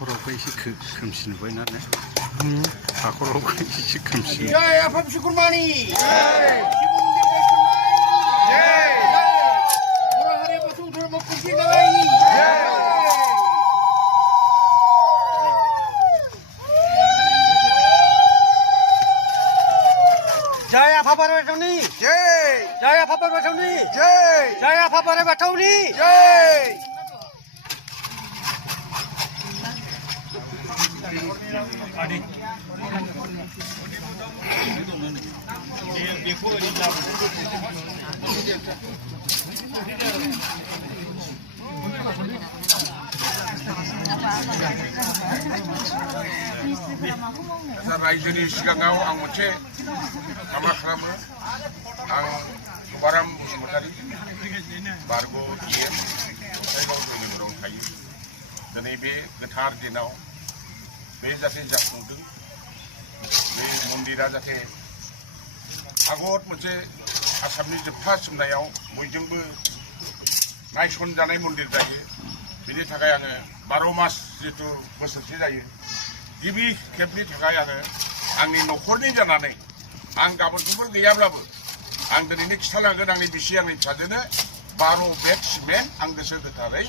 하코라고 이시 금신 보이나네. 하코라고 이시 금신. 야, 팝시kurmani. Jaya Papa Batoni. Jai. Jaya Papa Batoni. Jai. Jaya Papa Batoni. Jai. रायजोनि सिगाङाव आं मोनसे माबा खालामो आं बाराम बसुमतारी बारग' EM गसाइगाव थायो दिनै बे गोथार दिनाव बे जाथे जाफुंदों बे मन्दिरा जाथे आगत मोनसे आसामनि जोबथा सिमनायाव बयजोंबो नायसनजानाय मन्दिर जायो बेनि थाखाय आङो 12 मास जितु बोसोरसे जायो गिबि खेबनि थाखाय आङो आंनि न'खरनि जानानै आं गाबोन समफोर गैयाब्लाबो आं दिनैनो खिथालांगोन आंनि बिसि आंनि फिसाजोनो 12 बेग सिमेन्ट आं गोसो गोथारै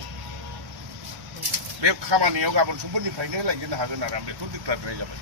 बे खामानियाव गाबोन समफोरनिफ्रायनो लायजेननो हागोन आरो आं बेखौ दिक्लारनाय जाबाय।